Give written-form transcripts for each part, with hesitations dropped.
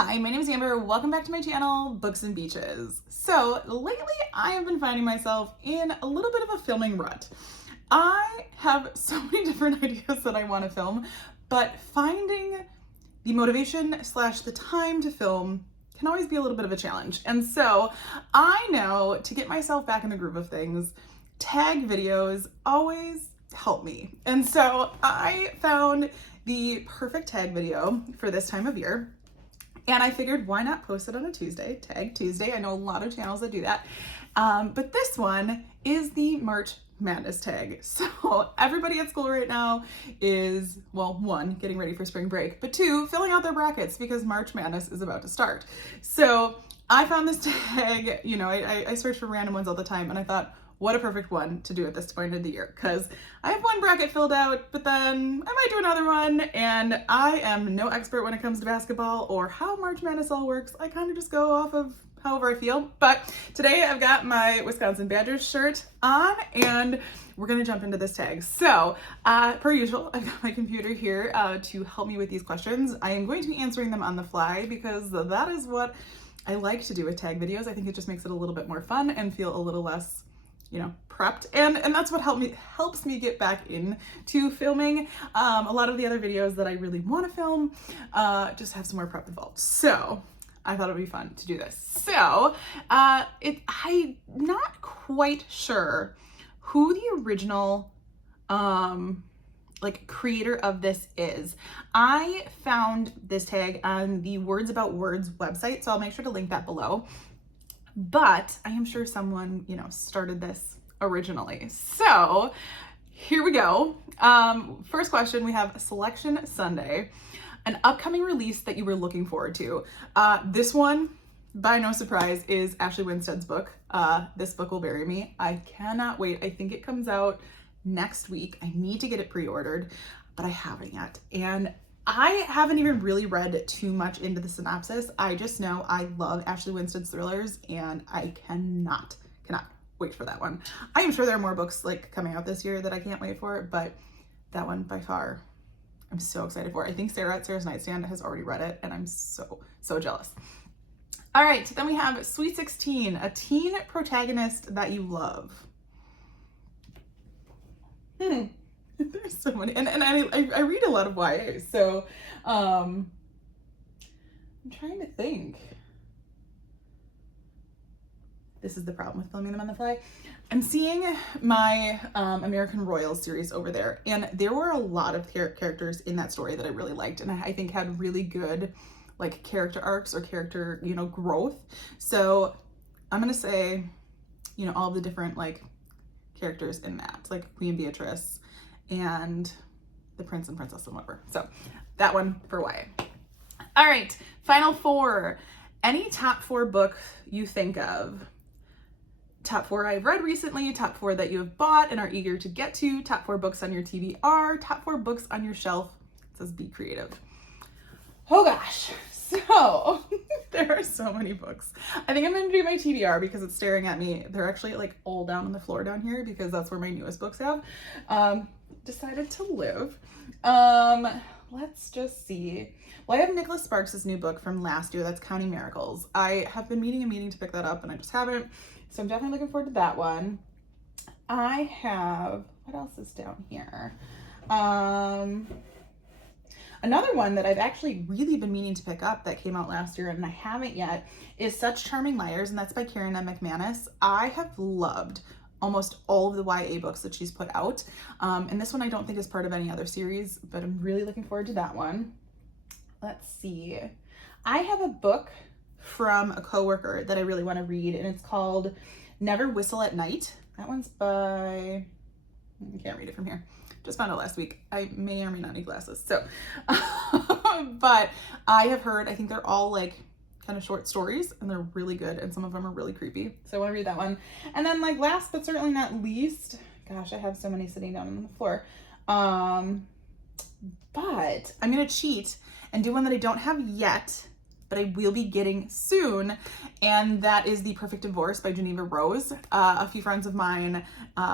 Hi, my name is Amber. Welcome back to my channel, Books and Beaches. So lately I have been finding myself in a little bit of a filming rut. I have so many different ideas that I want to film, but finding the motivation slash the time to film can always be a little bit of a challenge. And so I know to get myself back in the groove of things, tag videos always help me. And so I found the perfect tag video for this time of year. And I figured, why not post it on a Tuesday, Tag Tuesday. I know a lot of channels that do that. But this one is the March Madness tag. So everybody at school right now is, well, one, getting ready for spring break, but two, filling out their brackets because March Madness is about to start. So I found this tag, I search for random ones all the time, and I thought, what a perfect one to do at this point of the year, because I have one bracket filled out, but then I might do another one, and I am no expert when it comes to basketball or how March Madness all works. I kind of just go off of however I feel. But today I've got my Wisconsin Badgers shirt on, and we're gonna jump into this tag. So, per usual, I've got my computer here to help me with these questions. I am going to be answering them on the fly because that is what I like to do with tag videos. I think it just makes it a little bit more fun and feel a little less prepped, and that's what helps me get back into filming. A lot of the other videos that I really want to film just have some more prep involved. So I thought it would be fun to do this. So I'm not quite sure who the original creator of this is. I found this tag on the Words About Words website, so I'll make sure to link that below. But I am sure someone, started this originally. So here we go. First question, we have Selection Sunday, an upcoming release that you were looking forward to. This one, by no surprise, is Ashley Winstead's book. This Book Will Bury Me. I cannot wait. I think it comes out next week. I need to get it pre-ordered, but I haven't yet. And I haven't even really read too much into the synopsis. I just know I love Ashley Winstead's thrillers, and I cannot wait for that one. I am sure there are more books coming out this year that I can't wait for, but that one by far, I'm so excited for. I think Sarah at Sarah's Nightstand has already read it, and I'm so jealous. All right, then we have Sweet 16, a teen protagonist that you love. There's so many, and I read a lot of YA, so I'm trying to think. This is the problem with filming them on the fly. I'm seeing my American Royals series over there, and there were a lot of characters in that story that I really liked, and I think had really good character arcs or character growth. So I'm gonna say all the different characters in that, like Queen Beatrice and the Prince and Princess and whatever. So that one for YA. All right, final four. Any top 4 book you think of? Top 4 I've read recently, top 4 that you have bought and are eager to get to, top 4 books on your TBR, top 4 books on your shelf. It says be creative. Oh gosh, so there are so many books. I think I'm gonna do my TBR because it's staring at me. They're actually all down on the floor down here because that's where my newest books have decided to live. Let's just see. Well, I have Nicholas Sparks' new book from last year. That's Counting Miracles. I have been meaning to pick that up, and I just haven't. So I'm definitely looking forward to that one. I have, what else is down here? Another one that I've actually really been meaning to pick up that came out last year and I haven't yet is Such Charming Liars, and that's by Karen M. McManus. I have loved almost all of the YA books that she's put out. And this one I don't think is part of any other series, but I'm really looking forward to that one. Let's see. I have a book from a coworker that I really want to read, and it's called Never Whistle at Night. That one's by, I can't read it from here. Just found out last week. I may or may not need glasses. So, but I have heard, I think they're all kind of short stories, and they're really good, and some of them are really creepy. So I want to read that one. And then last but certainly not least, gosh, I have so many sitting down on the floor. But I'm going to cheat and do one that I don't have yet, but I will be getting soon, and that is The Perfect Divorce by Geneva Rose. A few friends of mine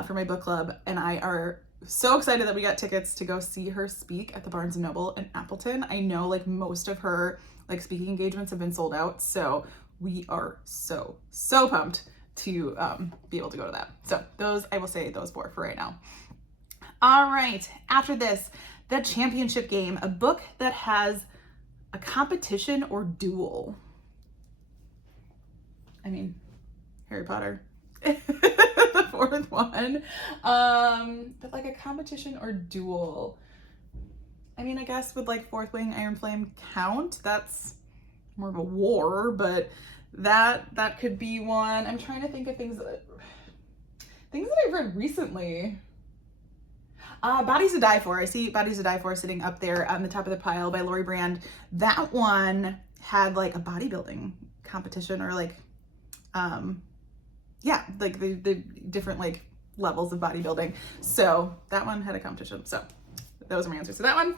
for my book club and I are so excited that we got tickets to go see her speak at the Barnes & Noble in Appleton. I know most of her like speaking engagements have been sold out. So we are so pumped to be able to go to that. So those, I will say those four for right now. All right, after this, The Championship Game, a book that has a competition or duel. I mean, Harry Potter. The fourth one. But like a competition or duel. I mean, I guess would like Fourth Wing, Iron Flame count? That's more of a war, but that could be one. I'm trying to think of things that I've read recently. Bodies to Die For. I see Bodies to Die For sitting up there on the top of the pile by Lori Brand. That one had like a bodybuilding competition or like, yeah, like the different like levels of bodybuilding. So that one had a competition. So those are my answers to that one.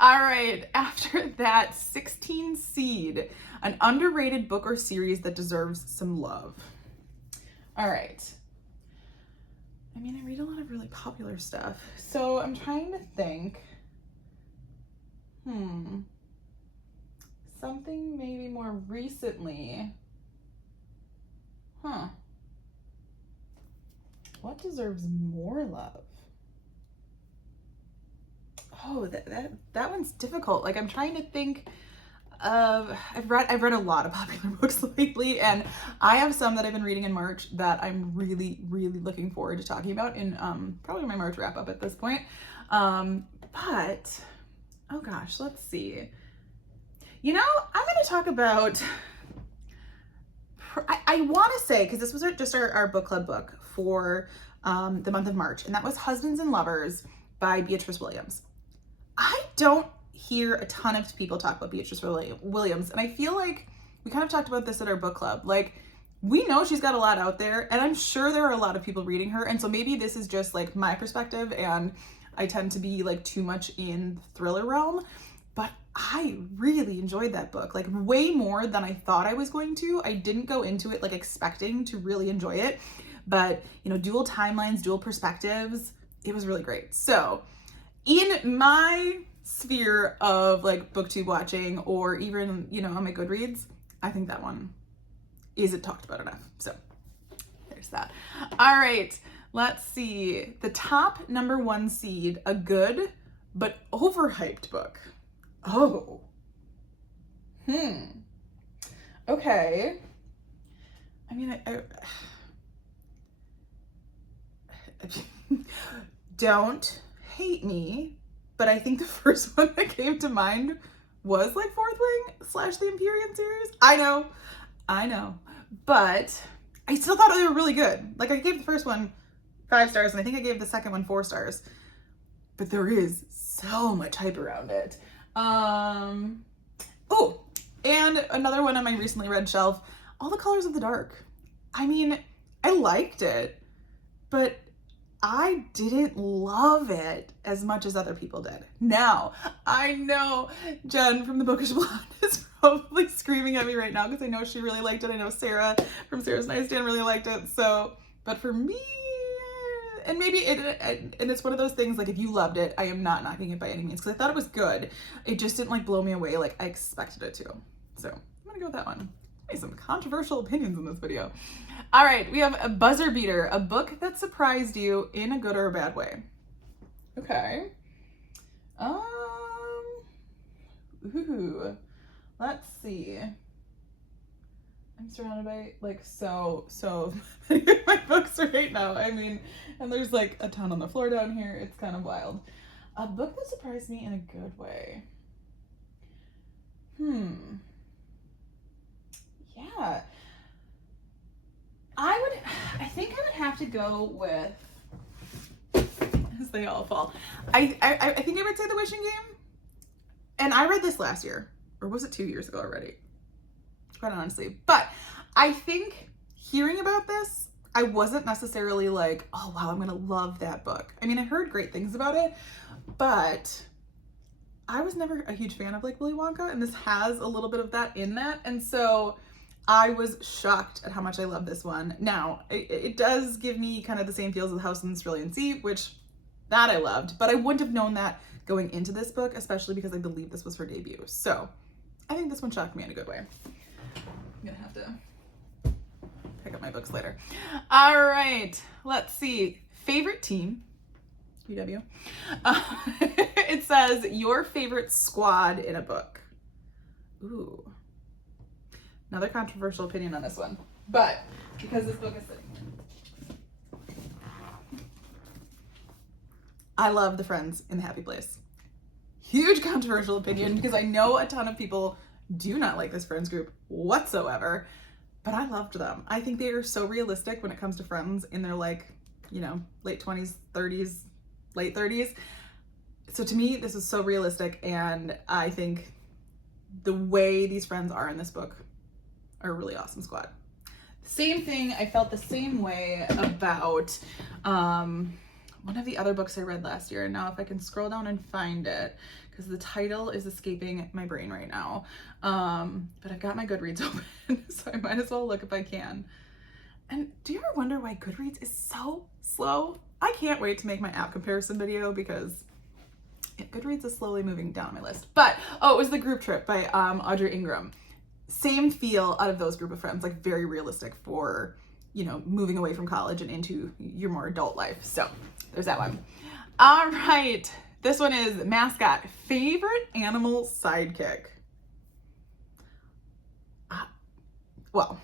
All right, after that, 16 Seed, an underrated book or series that deserves some love. All right. I mean, I read a lot of really popular stuff, so I'm trying to think. Something maybe more recently. What deserves more love? Oh, that one's difficult. Like I'm trying to think of, I've read a lot of popular books lately, and I have some that I've been reading in March that I'm really looking forward to talking about in probably my March wrap up at this point. But oh gosh, let's see. You know, I'm going to talk about, I want to say, because this was just our book club book for the month of March, and that was Husbands and Lovers by Beatrice Williams. I don't hear a ton of people talk about Beatrice Williams, and I feel like we kind of talked about this at our book club. Like, we know she's got a lot out there, and I'm sure there are a lot of people reading her, and so maybe this is just like my perspective, and I tend to be like too much in the thriller realm, but I really enjoyed that book, like way more than I thought I was going to. I didn't go into it like expecting to really enjoy it, but you know, dual timelines, dual perspectives, it was really great. So in my sphere of like booktube watching, or even, you know, on my Goodreads, I think that one isn't talked about enough. So there's that. All right, let's see. The top #1 seed, a good but overhyped book. Oh. Okay. I mean, I don't hate me, but I think the first one that came to mind was like Fourth Wing / the Empyrean series. I know, but I still thought they were really good. Like I gave the first one 5 stars, and I think I gave the second one 4 stars, but there is so much hype around it. Oh, and another one on my recently read shelf, All the Colors of the Dark. I mean, I liked it, but I didn't love it as much as other people did. Now, I know Jen from the Bookish Blonde is probably screaming at me right now because I know she really liked it. I know Sarah from Sarah's Nightstand really liked it. So, but for me, and maybe it's one of those things, like if you loved it, I am not knocking it by any means, because I thought it was good. It just didn't like blow me away like I expected it to. So I'm gonna go with that one. Some controversial opinions in this video. All right, we have a buzzer beater, a book that surprised you in a good or a bad way. Okay. Ooh, let's see. I'm surrounded by like so many of my books right now. I mean, and there's like a ton on the floor down here. It's kind of wild. A book that surprised me in a good way. Yeah. I think I would have to go with, as they all fall, I think I would say The Wishing Game. And I read this last year, or was it 2 years ago already? Quite honestly. But I think hearing about this, I wasn't necessarily like, oh wow, I'm gonna love that book. I mean, I heard great things about it, but I was never a huge fan of like Willy Wonka, and this has a little bit of that in that. And so I was shocked at how much I love this one. Now, it does give me kind of the same feels as House in the Cerulean Sea, which that I loved, but I wouldn't have known that going into this book, especially because I believe this was her debut. So I think this one shocked me in a good way. I'm gonna have to pick up my books later. All right, let's see. Favorite team, UW. It says your favorite squad in a book. Ooh. Another controversial opinion on this one, but because this book is sitting here. I love the friends in the happy place. Huge controversial opinion because I know a ton of people do not like this friends group whatsoever, but I loved them. I think they are so realistic when it comes to friends in their like, you know, late 20s, 30s, late 30s. So to me, this is so realistic, and I think the way these friends are in this book are a really awesome squad. Same thing, I felt the same way about one of the other books I read last year. And now if I can scroll down and find it, because the title is escaping my brain right now. But I've got my Goodreads open, so I might as well look if I can. And do you ever wonder why Goodreads is so slow? I can't wait to make my app comparison video because Goodreads is slowly moving down my list. But, oh, it was The Group Trip by Audrey Ingram. Same feel out of those group of friends, like very realistic for, you know, moving away from college and into your more adult life. So there's that one. All right. This one is Mascot. Favorite animal sidekick. Well,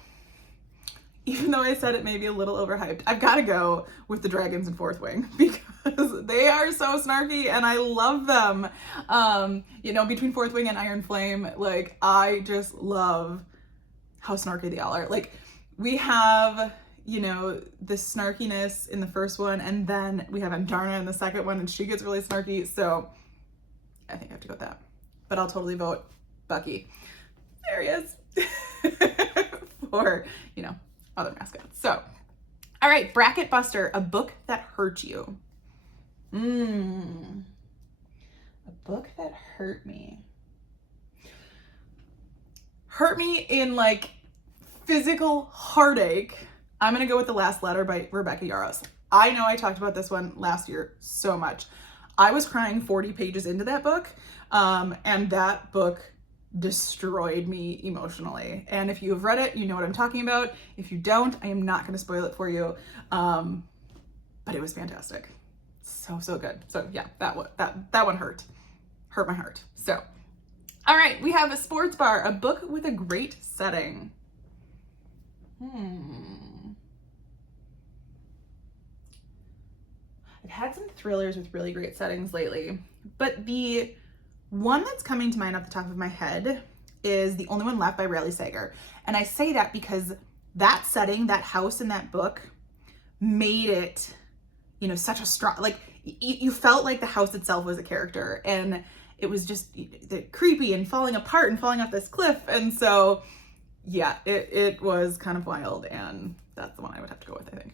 even though I said it may be a little overhyped, I've got to go with the dragons in Fourth Wing because they are so snarky and I love them. You know, between Fourth Wing and Iron Flame, like I just love how snarky they all are. Like we have, you know, the snarkiness in the first one, and then we have Andarna in the second one, and she gets really snarky. So I think I have to go with that. But I'll totally vote Bucky. There he is. For, you know, other mascots. So, all right, Bracket Buster, a book that hurt you. A book that hurt me. Hurt me in like physical heartache. I'm gonna go with The Last Letter by Rebecca Yarros. I know I talked about this one last year so much. I was crying 40 pages into that book, and that book destroyed me emotionally. And if you have read it, you know what I'm talking about. If you don't, I am not going to spoil it for you. But it was fantastic. So good. So yeah, that one hurt my heart. So, all right, we have a Sports Bar, a book with a great setting. I've had some thrillers with really great settings lately, but the one that's coming to mind off the top of my head is The Only One Left by Riley Sager. And I say that because that setting, that house in that book made it, you know, such a strong, like you felt like the house itself was a character, and it was just creepy and falling apart and falling off this cliff. And so, yeah, it was kind of wild, and that's the one I would have to go with, I think.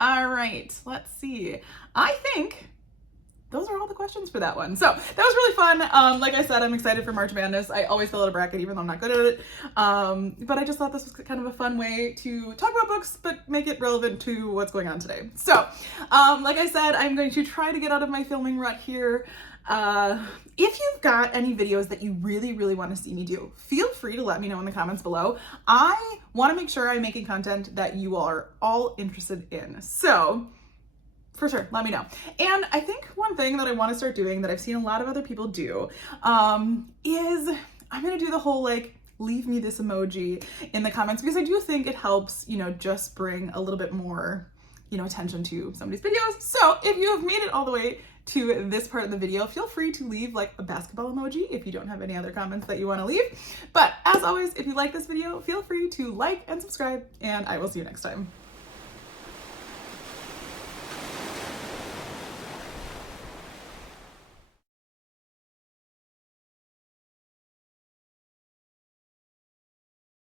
All right, let's see. I think those are all the questions for that one. So that was really fun. Like I said, I'm excited for March Madness. I always fill out a bracket, even though I'm not good at it. But I just thought this was kind of a fun way to talk about books, but make it relevant to what's going on today. So, like I said, I'm going to try to get out of my filming rut here. If you've got any videos that you really want to see me do, feel free to let me know in the comments below. I want to make sure I'm making content that you are all interested in. So for sure, let me know. And I think one thing that I want to start doing that I've seen a lot of other people do is I'm going to do the whole like leave me this emoji in the comments, because I do think it helps, you know, just bring a little bit more, you know, attention to somebody's videos. So if you have made it all the way to this part of the video, feel free to leave like a basketball emoji if you don't have any other comments that you want to leave. But as always, if you like this video, feel free to like and subscribe, and I will see you next time.